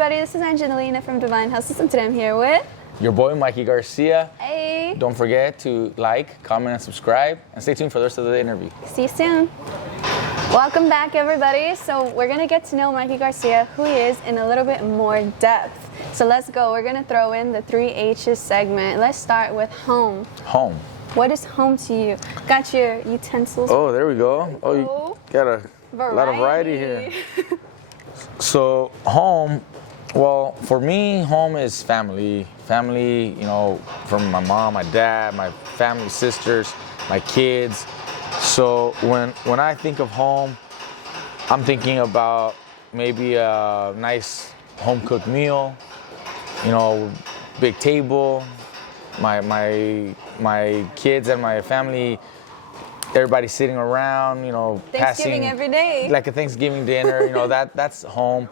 everybody, this is Angelina from Divine Houses, and today I'm here with... your boy, Mikey Garcia. Hey! Don't forget to like, comment, and subscribe, and stay tuned for the rest of the interview. See you soon. Welcome back, everybody. So we're going to get to know Mikey Garcia, who he is, in a little bit more depth. So let's go. We're going to throw in the 3 H's segment. Let's start with home. Home. What is home to you? Got your utensils. Oh, there we go. Oh, you got a lot of variety here. So home, well, for me, home is family. Family, you know, from my mom, my dad, my family, sisters, my kids. So when I think of home, I'm thinking about maybe a nice home-cooked meal, you know, big table, my kids and my family, everybody sitting around, you know, Thanksgiving every day. Like a Thanksgiving dinner, you know, that's home.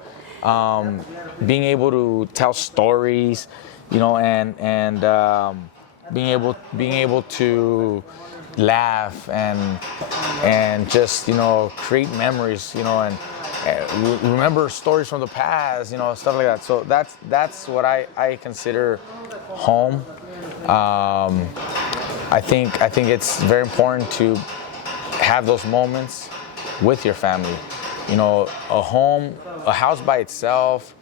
Being able to tell stories, you know, and being able to laugh and just, you know, create memories, you know, and remember stories from the past, you know, stuff like that. So that's what I consider home. I think it's very important to have those moments with your family. You know, a house by itself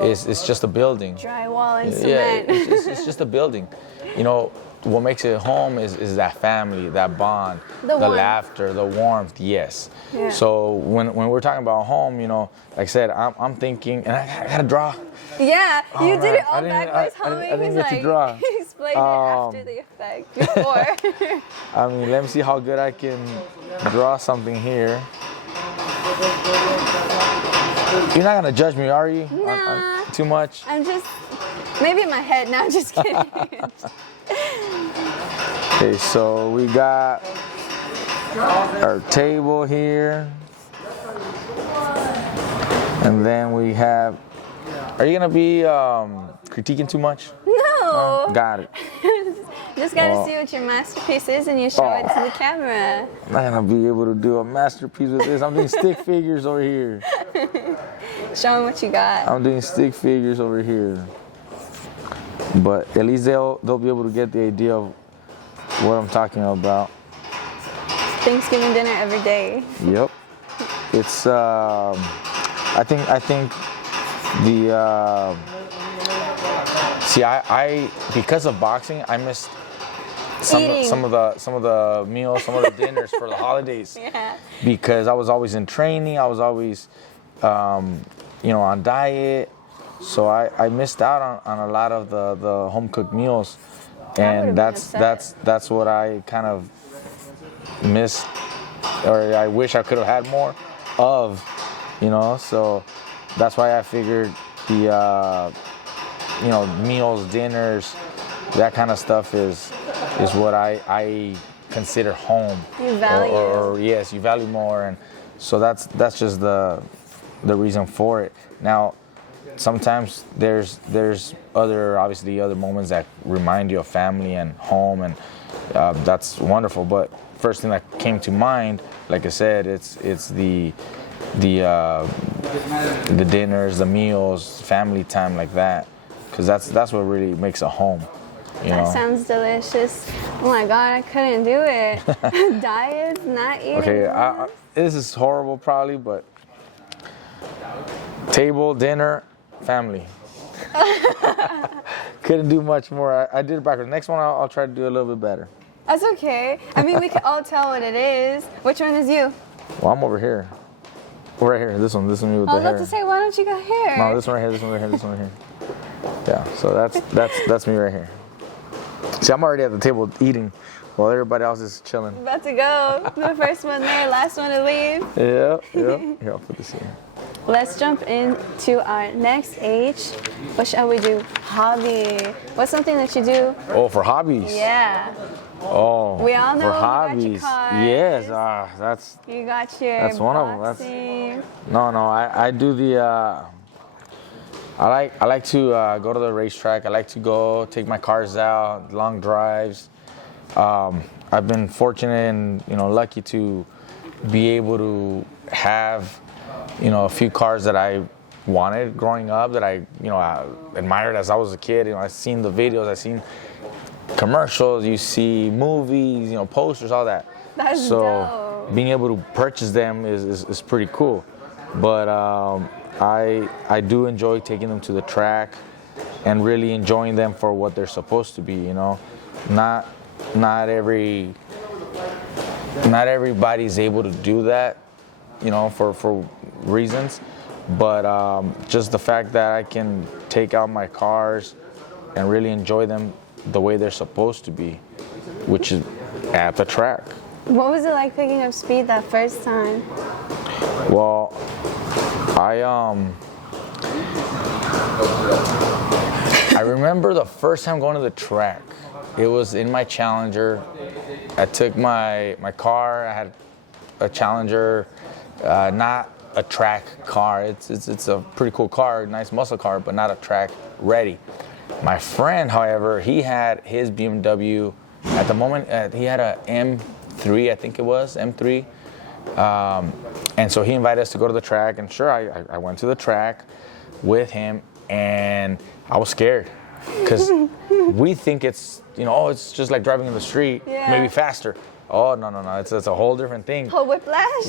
is just a building. Drywall and cement. Yeah, it's just a building. You know, what makes it home is that family, that bond, the laughter, the warmth. Yes. Yeah. So when we're talking about home, you know, like I said, I'm thinking, and I gotta draw. Yeah, you did it all backwards, homie. I didn't get to draw. He explained it after the effect, before. I mean, let me see how good I can draw something here. You're not gonna judge me, are you? Nah. Too much? I'm just, maybe in my head. No, I'm just kidding. Okay, so we got our table here. And then we have, are you gonna be critiquing too much? No. Got it. Just gotta see what your masterpiece is and you show it to the camera. I'm not gonna be able to do a masterpiece with this. I'm doing stick figures over here. Show them what you got. I'm doing stick figures over here. But at least they'll be able to get the idea of what I'm talking about. Thanksgiving dinner every day. Yep. It's I think the see I because of boxing I missed some of the meals, some of the dinners for the holidays. Yeah. Because I was always in training, I was always you know, on diet. So I missed out on a lot of the home cooked meals, and that's what I kind of missed, or I wish I could have had more of, you know. So that's why I figured the you know, meals, dinners, that kind of stuff is what I consider home. You value. Or yes, you value more, and so that's just the reason for it. Now, sometimes there's obviously other moments that remind you of family and home, and that's wonderful. But first thing that came to mind, like I said, it's the dinners, the meals, family time, like that, because that's what really makes a home. You know? That sounds delicious. Oh my God, I couldn't do it. Diets, not eating. Okay, this is horrible probably, but table, dinner, family. Couldn't do much more. I did it backwards. Next one, I'll try to do a little bit better. That's okay. I mean, we can all tell what it is. Which one is you? Well, I'm over here. Right here. This one me with the hair. I was about to say, why don't you got hair? No, this one right here. This one right here. This one right here. Yeah. So that's me right here. See, I'm already at the table eating, while everybody else is chilling. About to go. The first one there, last one to leave. Yep. Here, I'll put this here. Let's jump into our next H. What shall we do? Hobby. What's something that you do? Oh, for hobbies. Yeah. Oh. We all know for you hobbies. got your cars. Yes. That's. You got your. That's one boxing. of them. No. I do the. I like to go to the racetrack. I like to go take my cars out, long drives. I've been fortunate and, you know, lucky to be able to have, you know, a few cars that I wanted growing up, that I admired as I was a kid. I seen the videos, I seen commercials, you see movies, posters, all that. That's dope. Being able to purchase them is pretty cool. But I do enjoy taking them to the track and really enjoying them for what they're supposed to be. Not everybody's able to do that, for reasons. But just the fact that I can take out my cars and really enjoy them the way they're supposed to be, which is at the track. What was it like picking up speed that first time? Well, I remember the first time going to the track. It was in my Challenger. I took my car. I had a Challenger, not a track car. It's a pretty cool car, nice muscle car, but not a track ready. My friend, however, he had his BMW. At the moment, he had a M3, I think it was, M3. And so he invited us to go to the track, and sure, I went to the track with him, and I was scared because we think it's, it's just like driving in the street, maybe faster. Oh, no, it's a whole different thing. Oh, whiplash?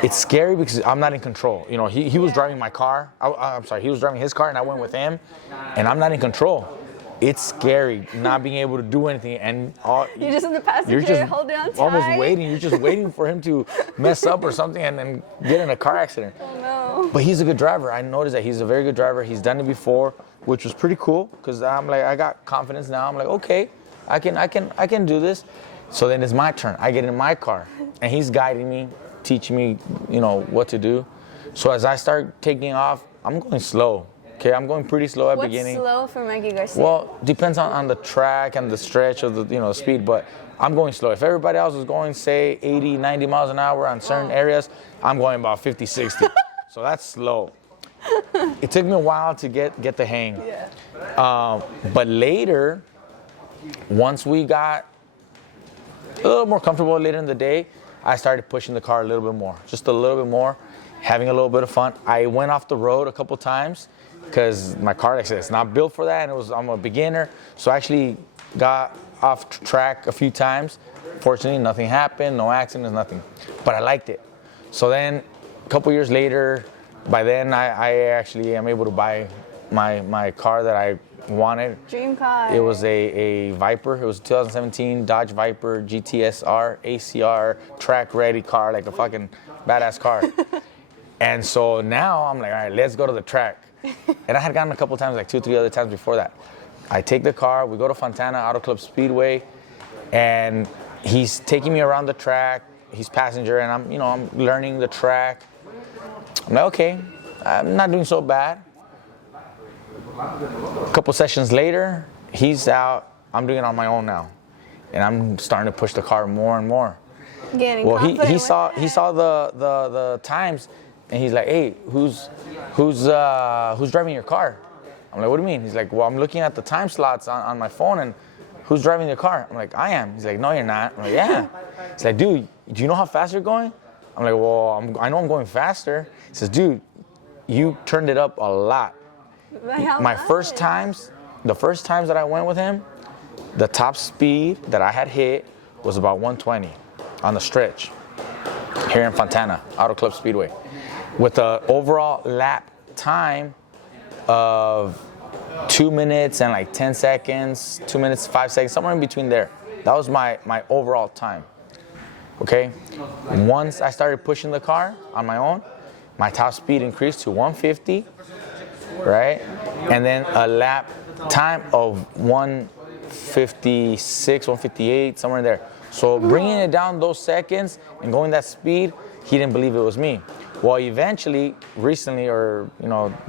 It's scary because I'm not in control. He was driving my car. I'm sorry, he was driving his car, and I went with him, and I'm not in control. It's scary not being able to do anything, and you're just in the passenger, holding on tight. Almost waiting. You're just waiting for him to mess up or something and then get in a car accident. Oh no! But he's a good driver. I noticed that he's a very good driver. He's done it before, which was pretty cool because I'm like, I got confidence now. I'm like, okay, I can do this. So then it's my turn. I get in my car, and he's guiding me, teaching me, what to do. So as I start taking off, I'm going slow. Okay, I'm going pretty slow at beginning. What's slow for Mikey Garcia? Well, depends on the track and the stretch of the speed, but I'm going slow. If everybody else is going, say, 80, 90 miles an hour on certain areas, I'm going about 50, 60. So that's slow. It took me a while to get the hang. Yeah. But later, once we got a little more comfortable later in the day, I started pushing the car a little bit more, just a little bit more, having a little bit of fun. I went off the road a couple times because my car, like I said, it's not built for that, and I'm a beginner. So I actually got off track a few times. Fortunately, nothing happened, no accidents, nothing. But I liked it. So then, a couple years later, by then I actually am able to buy my car that I wanted. Dream car. It was a Viper. It was a 2017 Dodge Viper GTSR ACR track ready car, like a fucking badass car. And so now I'm like, all right, let's go to the track. And I had gone a couple times, like 2, 3 other times before that. I take the car, we go to Fontana Auto Club Speedway, and he's taking me around the track. He's passenger, and I'm learning the track. I'm like, okay, I'm not doing so bad. A couple sessions later, he's out. I'm doing it on my own now, and I'm starting to push the car more and more. Getting well, confident he saw the times, and he's like, hey, who's driving your car? I'm like, what do you mean? He's like, well, I'm looking at the time slots on my phone, and who's driving the car? I'm like, I am. He's like, no, you're not. I'm like, yeah. He's like, dude, do you know how fast you're going? I'm like, well, I know I'm going faster. He says, dude, you turned it up a lot. The first times that I went with him, the top speed that I had hit was about 120 on the stretch here in Fontana Auto Club Speedway, with the overall lap time of 2 minutes and like 10 seconds, 2 minutes, 5 seconds, somewhere in between there. That was my overall time. Okay. Once I started pushing the car on my own, my top speed increased to 150, right? And then a lap time of 156, 158, somewhere in there. So bringing it down those seconds and going that speed, he didn't believe it was me. Well, eventually, recently, or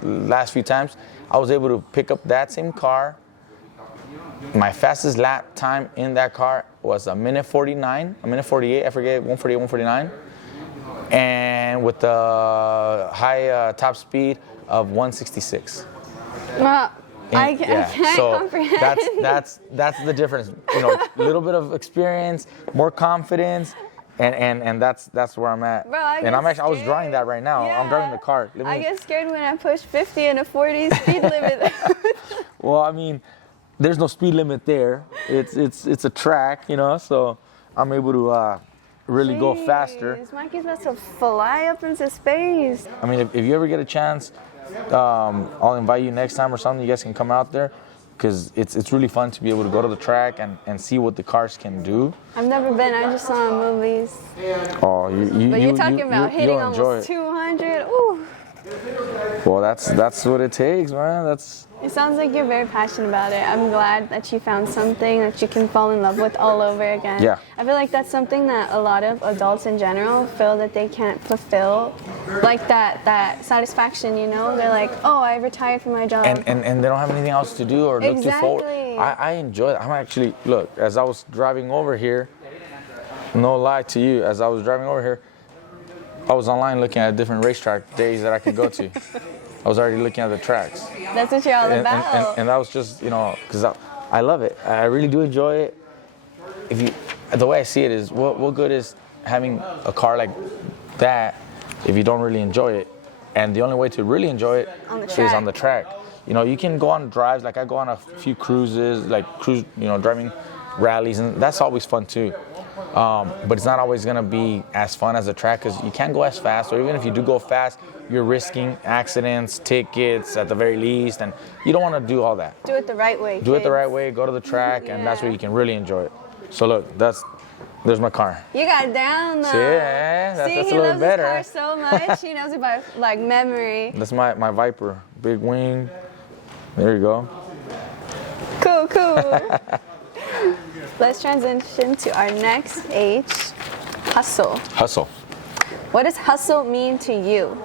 last few times, I was able to pick up that same car. My fastest lap time in that car was a minute 49, a minute 48, I forget, 148, 149. And with the high top speed of 166. Well, I can't comprehend. That's the difference. A little bit of experience, more confidence, and that's where I'm at. Bro, and I was driving that right now. Yeah. I'm driving the car. I get scared when I push 50 and a 40 speed limit. Well, I mean, there's no speed limit there. It's a track, you know, so I'm able to really go faster. Mikey's about to fly up into space. I mean, if you ever get a chance, I'll invite you next time or something. You guys can come out there, because it's really fun to be able to go to the track and see what the cars can do. I've never been. I just saw in movies. Oh, But you're talking about hitting almost it. 200. Ooh. Well, that's what it takes, man. It sounds like you're very passionate about it. I'm glad that you found something that you can fall in love with all over again. Yeah. I feel like that's something that a lot of adults in general feel that they can't fulfill. Like that satisfaction, you know? They're like, oh, I retired from my job. And they don't have anything else to do or look to forward. I enjoy it. I'm actually, look, as I was driving over here, no lie to you, as I was driving over here, I was online looking at different racetrack days that I could go to. I was already looking at the tracks. That's what you're all about. And that was just, you know, because I love it. I really do enjoy it. The way I see it is, what good is having a car like that if you don't really enjoy it? And the only way to really enjoy it is on the track. You know, you can go on drives, like I go on a few cruises, driving rallies, and that's always fun too. But it's not always gonna be as fun as a track, because you can't go as fast, or even if you do go fast, you're risking accidents, tickets at the very least, and you don't want to do all that. Do it the right way. Do it the right way, go to the track, and that's where you can really enjoy it. So look, there's my car. You got it down though. Yeah, that's See, a little bit better. He loves his car so much, he knows it by like memory. That's my Viper, big wing. There you go. Cool. Let's transition to our next H, hustle. Hustle. What does hustle mean to you?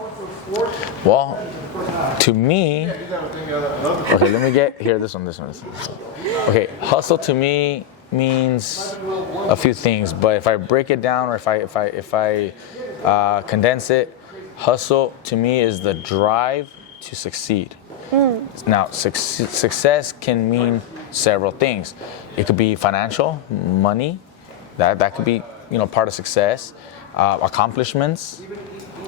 Well, to me, okay, let me get here. This one. Okay, hustle to me means a few things, but if I break it down, or if I condense it, hustle to me is the drive to succeed. Now, success can mean several things. It could be financial, money. That could be, you know, part of success. Accomplishments.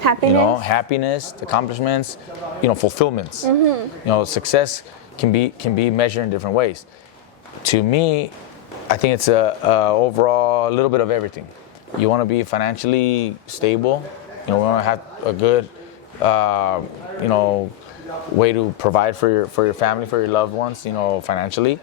Happiness. You know, happiness, accomplishments, you know, fulfillments. You know, success can be measured in different ways. To me, I think it's overall a little bit of everything. You want to be financially stable. You know, we want to have a good, you know, way to provide for your family, for your loved ones. You know, financially.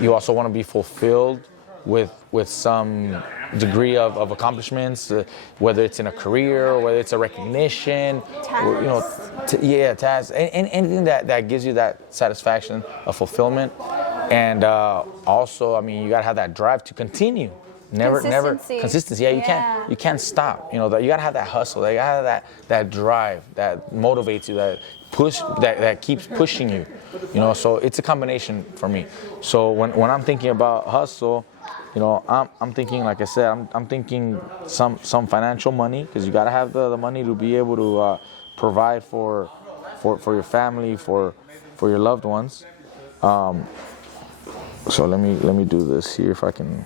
You also want to be fulfilled with some degree of accomplishments, whether it's in a career or whether it's a recognition, or, you know, tasks, anything that gives you that satisfaction of fulfillment. And also, I mean, you gotta have that drive to continue. Never consistency. Yeah, you can't stop. You know, you gotta have that hustle. You gotta have that drive that motivates you, that keeps pushing you. You know, so it's a combination for me. So when I'm thinking about hustle, you know, I'm thinking, like I said, I'm thinking some financial money, because you gotta have the money to be able to provide for your family, for your loved ones. So let me do this here if I can.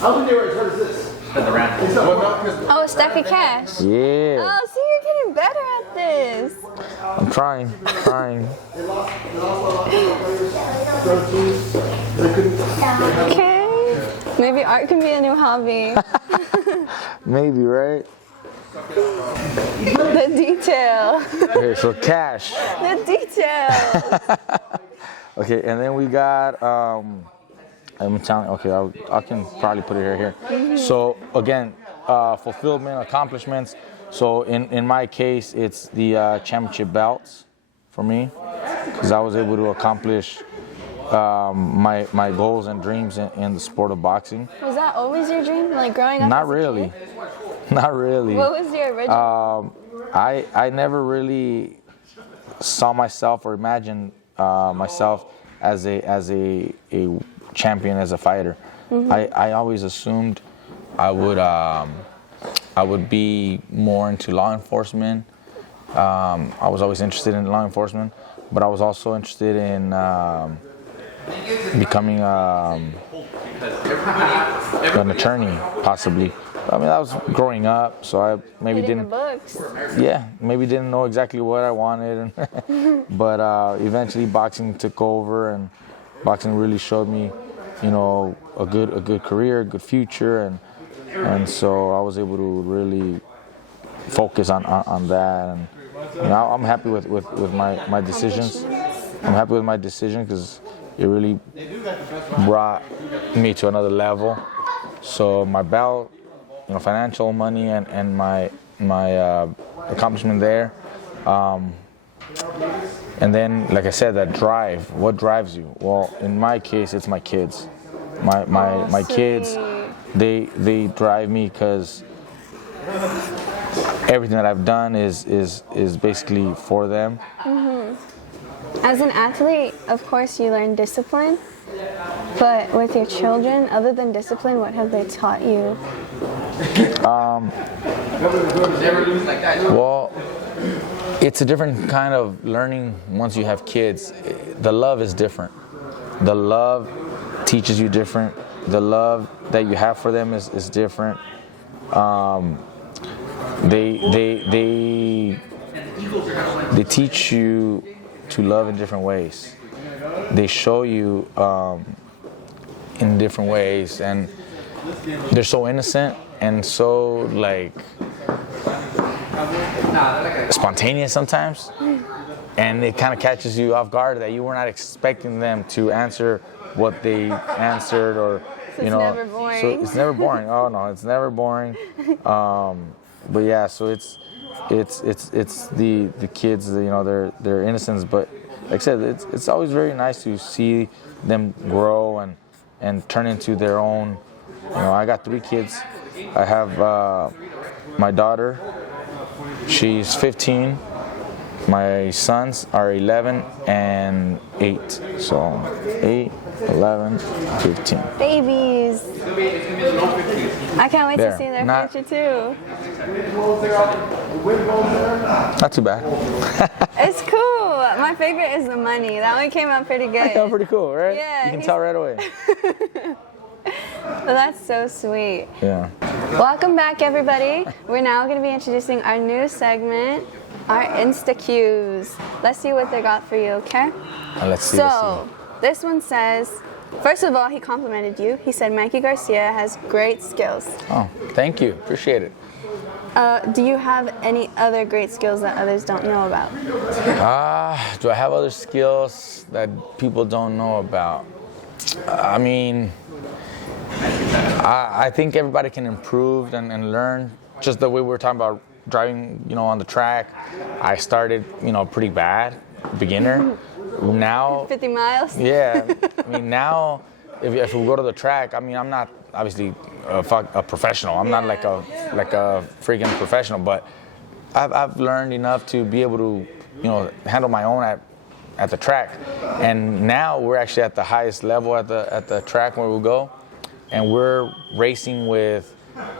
How many right turn is this? Oh, stack of cash. Yeah. Oh, see, you're getting better at this. I'm trying. Okay. Maybe art can be a new hobby. Maybe, right? The detail. Okay, so cash. The detail. Okay, and then we got, I'm telling, okay, I can probably put it here. Mm-hmm. So again, fulfillment, accomplishments. So in my case, it's the championship belts for me, because I was able to accomplish my goals and dreams in the sport of boxing. Was that always your dream, like growing up? Not really. Not really. What was your original? I never really saw myself or imagined myself as a champion, as a fighter. Mm-hmm. I always assumed I would be more into law enforcement. I was always interested in law enforcement, but I was also interested in becoming an attorney, possibly. I mean, that was growing up, so I maybe Reading didn't. the books. Yeah, maybe didn't know exactly what I wanted, but eventually boxing took over, and boxing really showed me, you know, a good career, a good future, and so I was able to really focus on that, and you know, I'm happy with my decisions. I'm happy with my decision because it really brought me to another level. So my belt, you know, financial money and my accomplishment there, and then like I said, that drive. What drives you? Well, in my case, it's my kids. My kids, they drive me because everything that I've done is basically for them. As an athlete, of course, you learn discipline. But with your children, other than discipline, what have they taught you? Well, it's a different kind of learning once you have kids. The love is different. The love teaches you different. The love that you have for them is different. They teach you to love in different ways. They show you in different ways, and they're so innocent and so like spontaneous sometimes, and it kind of catches you off guard that you were not expecting them to answer what they answered, or you know. Never boring. So it's never boring. Oh no, it's never boring. But yeah, so it's the kids, you know, their innocence, but like I said, it's always very nice to see them grow and turn into their own. You know, I got 3 kids. I have my daughter. She's 15. My sons are 11 and 8. So 8, 11, 15. Babies. I can't wait to There. see their future too. Not too bad. It's cool. My favorite is the money. That one came out pretty good. Yeah, pretty cool, right? Yeah, You can tell right away. Well, that's so sweet. Yeah. Welcome back, everybody. We're now going to be introducing our new segment, our Insta Cues. Let's see what they got for you, okay? Let's see. So, this one says, first of all, he complimented you. He said Mikey Garcia has great skills. Oh, thank you. Appreciate it. Do you have any other great skills that others don't know about? Do I have other skills that people don't know about? I mean, I think everybody can improve and learn. Just the way we were talking about driving, you know, on the track. I started, you know, pretty bad, beginner. Now 50 miles? Yeah, I mean now, if we go to the track, I mean I'm not obviously a professional. I'm not like a freaking professional, but I've learned enough to be able to, you know, handle my own at the track. And now we're actually at the highest level at the track where we go, and we're racing with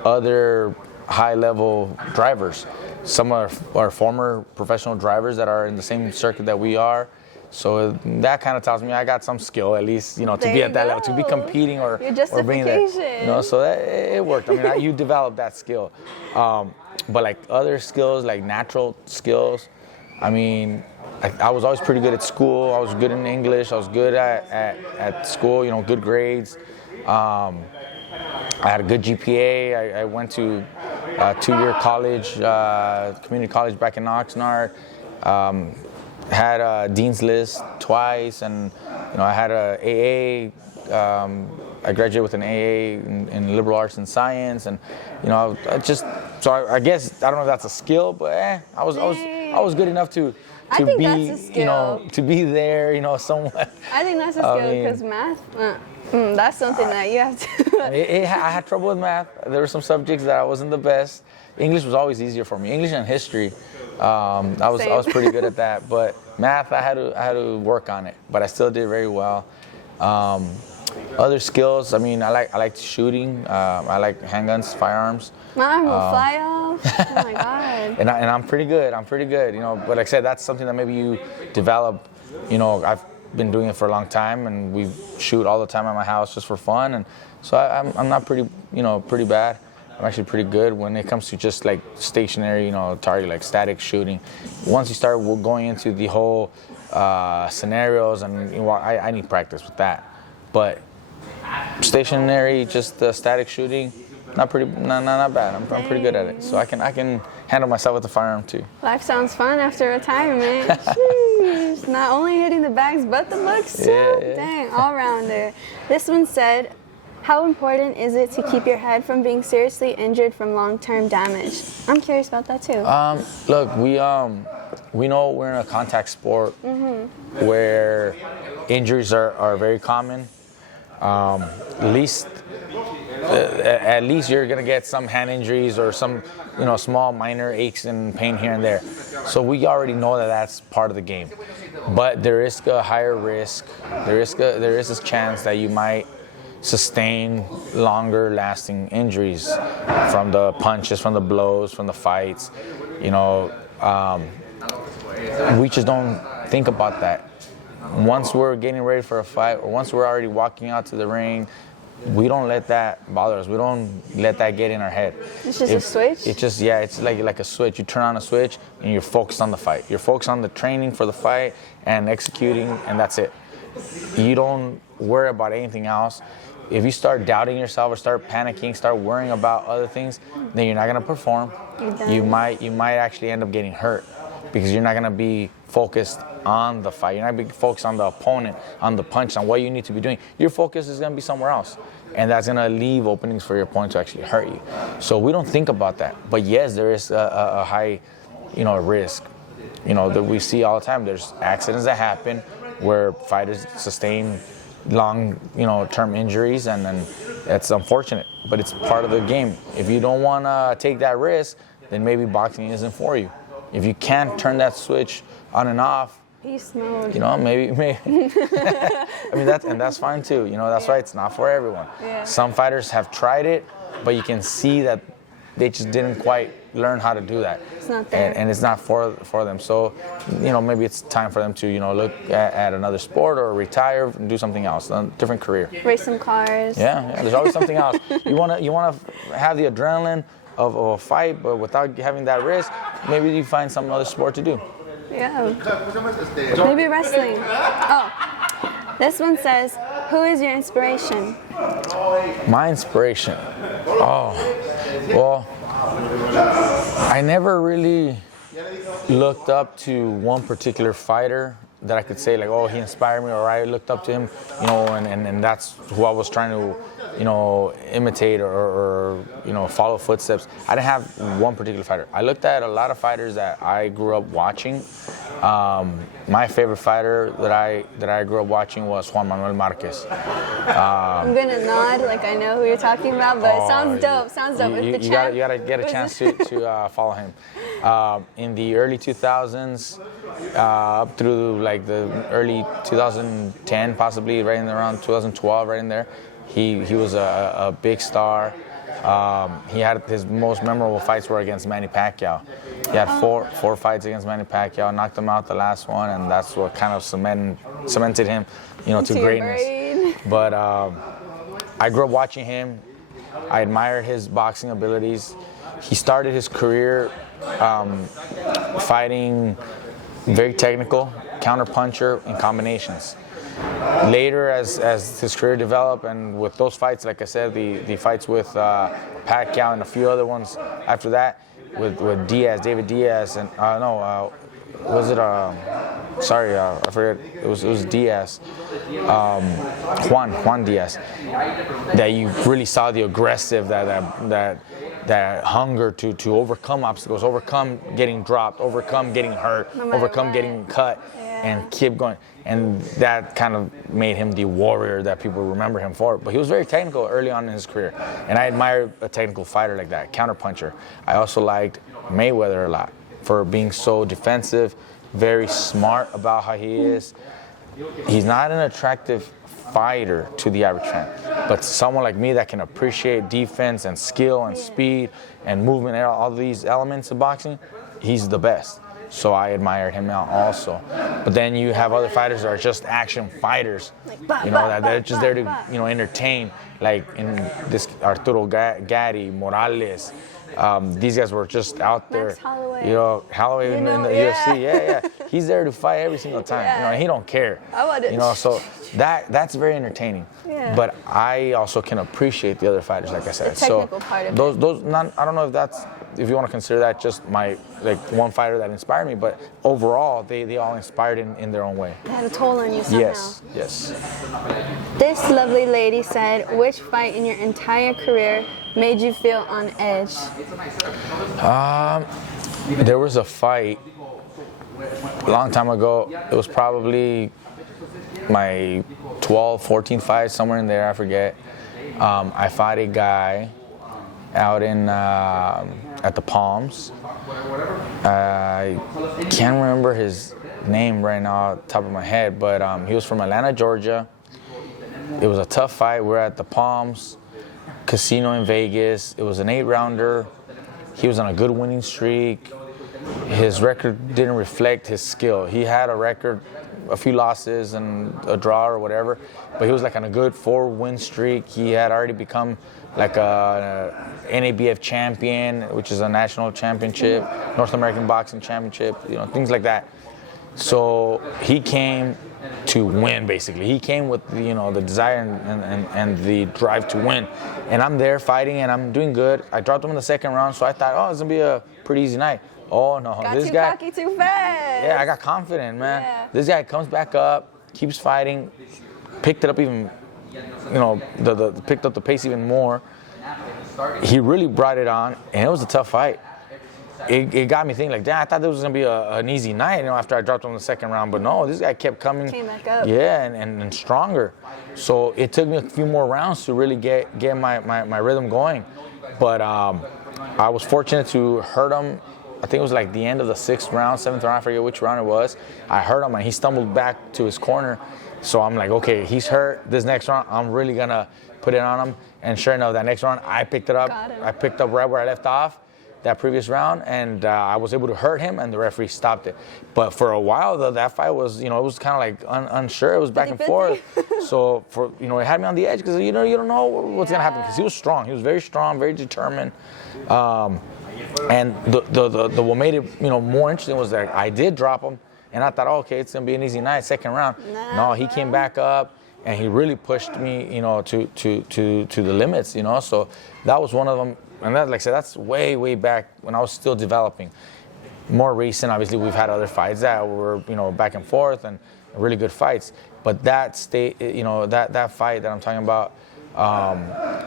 other high-level drivers. Some are former professional drivers that are in the same circuit that we are. So that kind of tells me I got some skill, at least, you know, to be at that level, to be competing or being there. You know, so it worked. I mean, you develop that skill. But like other skills, like natural skills, I mean, I was always pretty good at school. I was good in English. I was good at school, you know, good grades. I had a good GPA. I went to a 2-year college, community college back in Oxnard. Had a Dean's List twice, and you know I had a AA. I graduated with an AA in liberal arts and science, and you know I guess I don't know if that's a skill, but I was good enough to be, you know, to be there, you know, somewhat. I think that's a skill because math, that's something that you have to. I had trouble with math. There were some subjects that I wasn't the best. English was always easier for me. English and history. I was pretty good at that, but math I had to work on it, but I still did very well. Other skills, I mean, I like shooting. I like handguns, firearms. My arm will fly off. Oh my god. And I'm pretty good. You know, but like I said, that's something that maybe you develop. You know, been doing it for a long time, and we shoot all the time at my house just for fun. And so I'm not pretty bad. I'm actually pretty good when it comes to just like stationary, target, like static shooting. Once you start going into the whole scenarios, and I need practice with that. But stationary, just the static shooting, not bad. I'm pretty good at it. So I can handle myself with the firearm too. Life sounds fun after retirement. Jeez. Not only hitting the bags, but the looks too. Yeah. Dang, all rounder. This one said, how important is it to keep your head from being seriously injured from long-term damage? I'm curious about that too. Look, we know we're in a contact sport where injuries are very common. At least you're gonna get some hand injuries or some small minor aches and pain here and there. So we already know that that's part of the game. But there is a higher risk. There is this chance that you might sustain longer lasting injuries from the punches, from the blows, from the fights. We just don't think about that. Once we're getting ready for a fight, or once we're already walking out to the ring, we don't let that bother us. We don't let that get in our head. It's just a switch? It's like a switch. You turn on a switch and you're focused on the fight. You're focused on the training for the fight and executing, and that's it. You don't worry about anything else. If you start doubting yourself or start panicking, start worrying about other things, then you're not gonna perform. You might actually end up getting hurt because you're not gonna be focused on the fight. You're not gonna be focused on the opponent, on the punch, on what you need to be doing. Your focus is gonna be somewhere else, and that's gonna leave openings for your opponent to actually hurt you. So we don't think about that. But yes, there is a high, risk. That we see all the time. There's accidents that happen where fighters sustain long, term injuries, and then that's unfortunate. But it's part of the game. If you don't want to take that risk, then maybe boxing isn't for you. If you can't turn that switch on and off, beast mode. Maybe. I mean, that's fine too. That's why it's not for everyone. Yeah. Some fighters have tried it, but you can see that they just didn't quite learn how to do that. It's not there. And it's not for them. So, maybe it's time for them to, look at another sport or retire and do something else, a different career. Race some cars. Yeah, there's always something else. You wanna have the adrenaline of a fight, but without having that risk, maybe you find some other sport to do. Yeah. Maybe wrestling. Oh, this one says, who is your inspiration? My inspiration? Oh, well, I never really looked up to one particular fighter that I could say like, oh, he inspired me, or I looked up to him, and that's who I was trying to, imitate or follow footsteps. I didn't have one particular fighter. I looked at a lot of fighters that I grew up watching. My favorite fighter that I grew up watching was Juan Manuel Marquez. I'm gonna nod like I know who you're talking about, but it sounds dope. You gotta get a chance to follow him. In the early 2000s, up through like the early 2010, possibly right in around 2012, right in there, he was a big star. He had his most memorable fights were against Manny Pacquiao. He had four fights against Manny Pacquiao, knocked him out the last one, and that's what kind of cemented him, to greatness. But I grew up watching him. I admired his boxing abilities. He started his career fighting very technical, counter-puncher and combinations. Later, as his career developed, and with those fights, like I said, the fights with Pacquiao and a few other ones after that, with David Diaz, and I forget, it was Diaz, Juan Diaz, that you really saw the aggressive, that hunger to overcome obstacles, overcome getting dropped, overcome getting hurt, overcome getting cut, and keep going. And that kind of made him the warrior that people remember him for. But he was very technical early on in his career. And I admire a technical fighter like that, counterpuncher. I also liked Mayweather a lot for being so defensive, very smart about how he is. He's not an attractive fighter to the average fan, but someone like me that can appreciate defense and skill and speed and movement and all these elements of boxing, he's the best. So I admired him now also. But then you have other fighters that are just action fighters, that they're just there to, entertain. Like in this Arturo Gatti, Morales. These guys were just out there. Holloway in the UFC. Yeah. He's there to fight every single time. And he don't care. So that's very entertaining. Yeah. But I also can appreciate the other fighters, like I said. The technical part of those I don't know if you want to consider that just my one fighter that inspired me, but overall they all inspired in their own way. It had a toll on you somehow. Yes. This lovely lady said, which fight in your entire career made you feel on edge? There was a fight a long time ago. It was probably my 12, 14 fight, somewhere in there, I forget. I fought a guy out in at the Palms. I can't remember his name right now off the top of my head, but he was from Atlanta, Georgia. It was a tough fight. We're at the Palms Casino in Vegas. It was an 8-rounder. He was on a good winning streak. His record didn't reflect his skill. He had a record, a few losses and a draw or whatever, but he was like on a good 4-win streak. He had already become like a NABF champion, which is a national championship, North American Boxing Championship, things like that. So he came to win, basically. He came with the desire and the drive to win. And I'm there fighting and I'm doing good. I dropped him in the second round, so I thought, it's gonna be a pretty easy night. Oh no, this guy. Cocky too fast. Yeah, I got confident, man. Yeah. This guy comes back up, keeps fighting, picked it up even, picked up the pace even more. He really brought it on, and it was a tough fight. It got me thinking, damn, I thought this was gonna be an easy night, after I dropped him in the second round. But no, this guy kept coming. Came back up. Yeah, and stronger. So it took me a few more rounds to really get my rhythm going. But I was fortunate to hurt him. I think it was like the end of the 6th round, 7th round, I forget which round it was. I hurt him and he stumbled back to his corner. So I'm like, okay, he's hurt. This next round, I'm really gonna put it on him. And sure enough, that next round, I picked it up. I picked up right where I left off that previous round, and I was able to hurt him, and the referee stopped it. But for a while, though, that fight was, it was kind of like unsure. It was back and forth. So it had me on the edge because you don't know what's gonna happen because he was strong. He was very strong, very determined. And the what made it more interesting was that I did drop him, and I thought, okay, it's gonna be an easy night, second round. No, he came back up, and he really pushed me, to the limits, So that was one of them. And that, like I said, that's way back when I was still developing. More recent, obviously, we've had other fights that were, back and forth and really good fights. But that that fight that I'm talking about,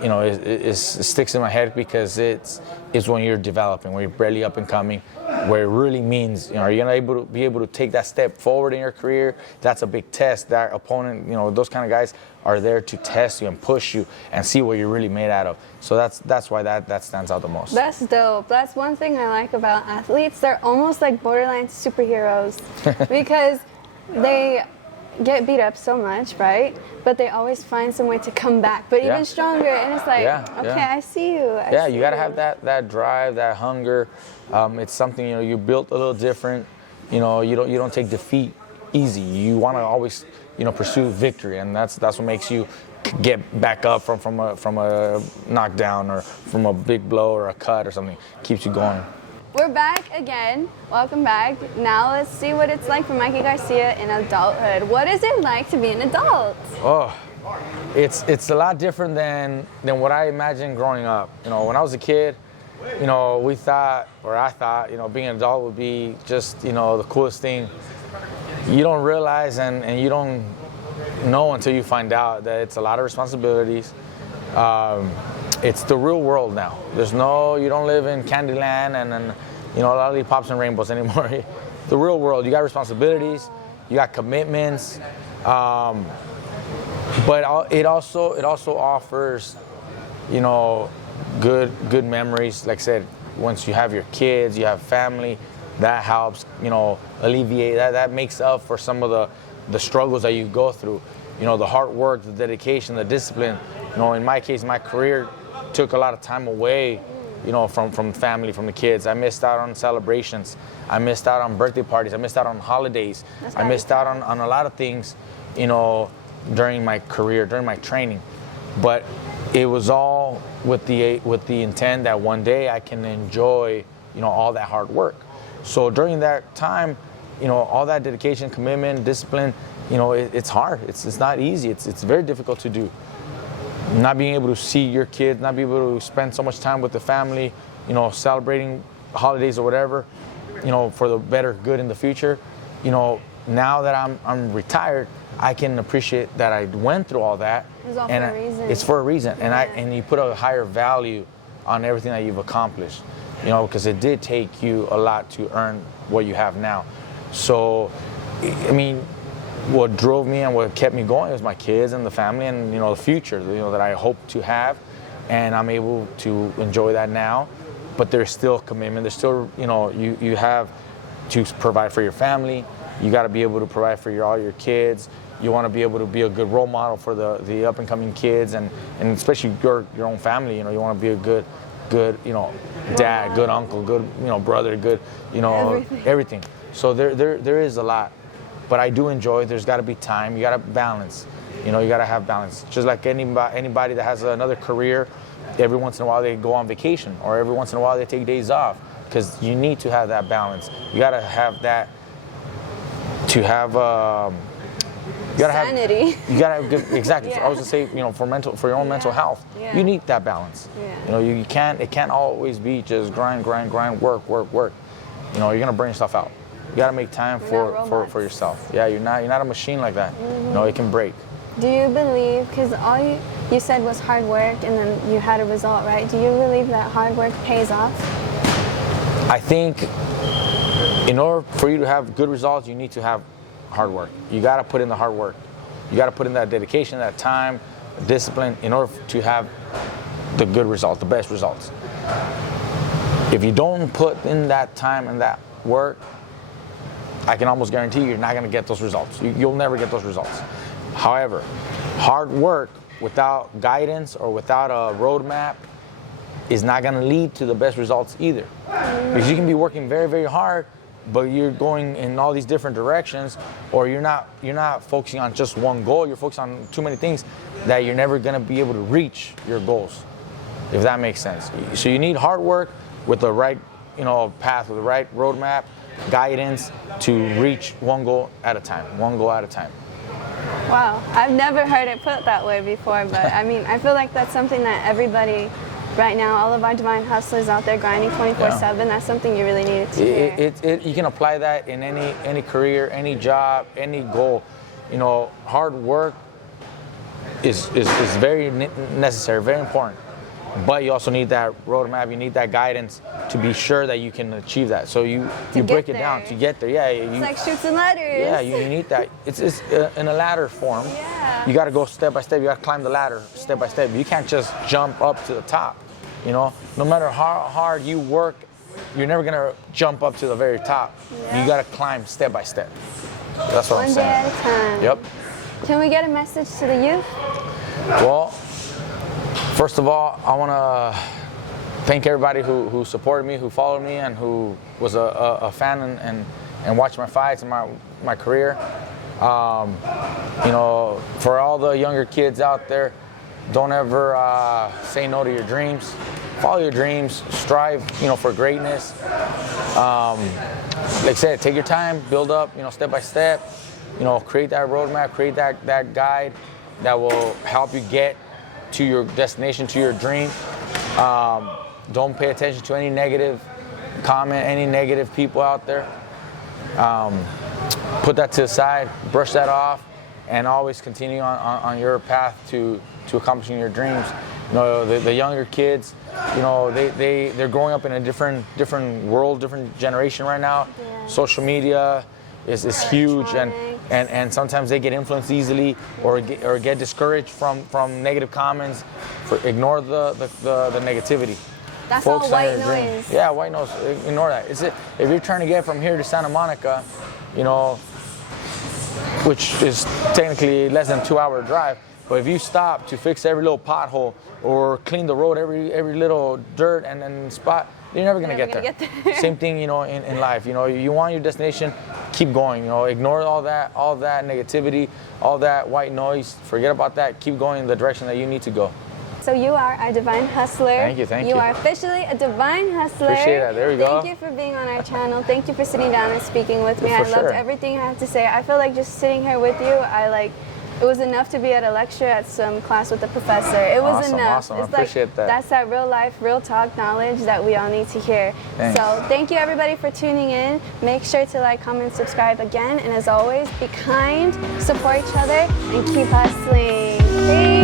it sticks in my head because it's when you're developing, when you're barely up and coming, where it really means, are you gonna be able to take that step forward in your career? That's a big test. That opponent, those kind of guys are there to test you and push you and see what you're really made out of. So that's why that stands out the most. That's dope. That's one thing I like about athletes. They're almost like borderline superheroes because they get beat up so much, right? But they always find some way to come back, but even stronger. And it's like, I see you. You gotta have that drive, that hunger. It's something you're built a little different. You don't take defeat easy. You want to always pursue victory, and that's what makes you get back up from a knockdown or from a big blow or a cut or something. Keeps you going. We're back again. Welcome back. Now let's see what it's like for Mikey Garcia in adulthood. What is it like to be an adult? Oh, it's a lot different than what I imagined growing up. When I was a kid, I thought, being an adult would be just, the coolest thing. You don't realize and you don't know until you find out that it's a lot of responsibilities. It's the real world now. You don't live in Candyland and lollipops and rainbows anymore. The real world, you got responsibilities, you got commitments, but it also offers, good memories. Like I said, once you have your kids, you have family, that helps, alleviate that makes up for some of the struggles that you go through. The hard work, the dedication, the discipline. In my case, my career took a lot of time away from family, from the kids. I missed out on celebrations. I missed out on birthday parties. I missed out on holidays. I missed out on a lot of things, during my career, during my training. But it was all with the intent that one day I can enjoy, all that hard work. So during that time, all that dedication, commitment, discipline, it's hard. It's not easy. It's very difficult to do. Not being able to see your kids, not being able to spend so much time with the family, celebrating holidays or whatever, for the better good in the future. Now that I'm retired, I can appreciate that I went through all that. It was all for a reason. It's for a reason, and you put a higher value on everything that you've accomplished, because it did take you a lot to earn what you have now. So, I mean, what drove me and what kept me going was my kids and the family and the future that I hope to have, and I'm able to enjoy that now. But there's still commitment. There's still you have to provide for your family. You got to be able to provide for all your kids. You want to be able to be a good role model for the up and coming kids and especially your own family. You want to be a good dad, good uncle, good brother, good everything. So there is a lot. But I do enjoy. There's got to be time. You got to balance. You got to have balance. Just like anybody that has another career, every once in a while they go on vacation, or every once in a while they take days off, because you need to have that balance. You got to have that to have. You gotta sanity. You gotta have good. Exactly. Yeah. I was gonna say, for your own mental health, you need that balance. Yeah. You can't. It can't always be just grind, work. You're gonna burn yourself out. You gotta make time for yourself. Yeah, you're not a machine like that. Mm-hmm. It can break. Do you believe, because all you said was hard work and then you had a result, right? Do you believe that hard work pays off? I think in order for you to have good results, you need to have hard work. You gotta put in the hard work. You gotta put in that dedication, that time, discipline, in order to have the good results, the best results. If you don't put in that time and that work, I can almost guarantee you're not going to get those results. You'll never get those results. However, hard work without guidance or without a roadmap is not going to lead to the best results either. Because you can be working very, very hard, but you're going in all these different directions, or you're not focusing on just one goal. You're focused on too many things that you're never going to be able to reach your goals, if that makes sense. So you need hard work with the right path, with the right roadmap, guidance to reach one goal at a time. Wow, I've never heard it put that way before, but I mean, I feel like that's something that everybody right now, all of our divine hustlers out there grinding 24/7, that's something you really needed to hear. You can apply that in any career, any job, any goal. Hard work is very necessary, very important. But you also need that roadmap, you need that guidance to be sure that you can achieve that. So you break it down to get there. Yeah, it's like Chutes and Ladders. Yeah, you need that. It's in a ladder form. Yeah. You got to go step by step. You got to climb the ladder step by step. You can't just jump up to the top. No matter how hard you work, you're never gonna jump up to the very top. Yeah. You got to climb step by step. That's what I'm saying. One day at a time. Yep. Can we get a message to the youth? Well, first of all, I want to thank everybody who supported me, who followed me, and who was a fan and watched my fights and my career. For all the younger kids out there, don't ever say no to your dreams. Follow your dreams. Strive, for greatness. Like I said, take your time, build up, step by step. Create that roadmap, create that guide that will help you get to your destination, to your dream. Don't pay attention to any negative comment, any negative people out there. Put that to the side, brush that off, and always continue on your path to accomplishing your dreams. The younger kids, they're growing up in a different world, different generation right now. Yeah. Social media is huge, and sometimes they get influenced easily or get discouraged from negative comments. Ignore the negativity. That's all white noise. Yeah, white noise. Ignore that. If you're trying to get from here to Santa which is technically less than 2 hour drive, But if you stop to fix every little pothole or clean the road, every little dirt and spot, you're never gonna get there. Same thing, you know, in life. You know, you want your destination, keep going. You know, ignore all that negativity, all that white noise. Forget about that. Keep going in the direction that you need to go. So you are a divine hustler. Thank you, thank you. You are officially a divine hustler. Appreciate that. There we go. Thank you for being on our channel. Thank you for sitting down and speaking with me. I loved everything I have to say. I feel like just sitting here with you, it was enough to be at a lecture at some class with the professor. It was enough. Awesome. It's I appreciate that. That's that real life, real talk knowledge that we all need to hear. Thanks. So thank you everybody for tuning in. Make sure to like, comment, subscribe again. And as always, be kind, support each other, and keep hustling. Peace.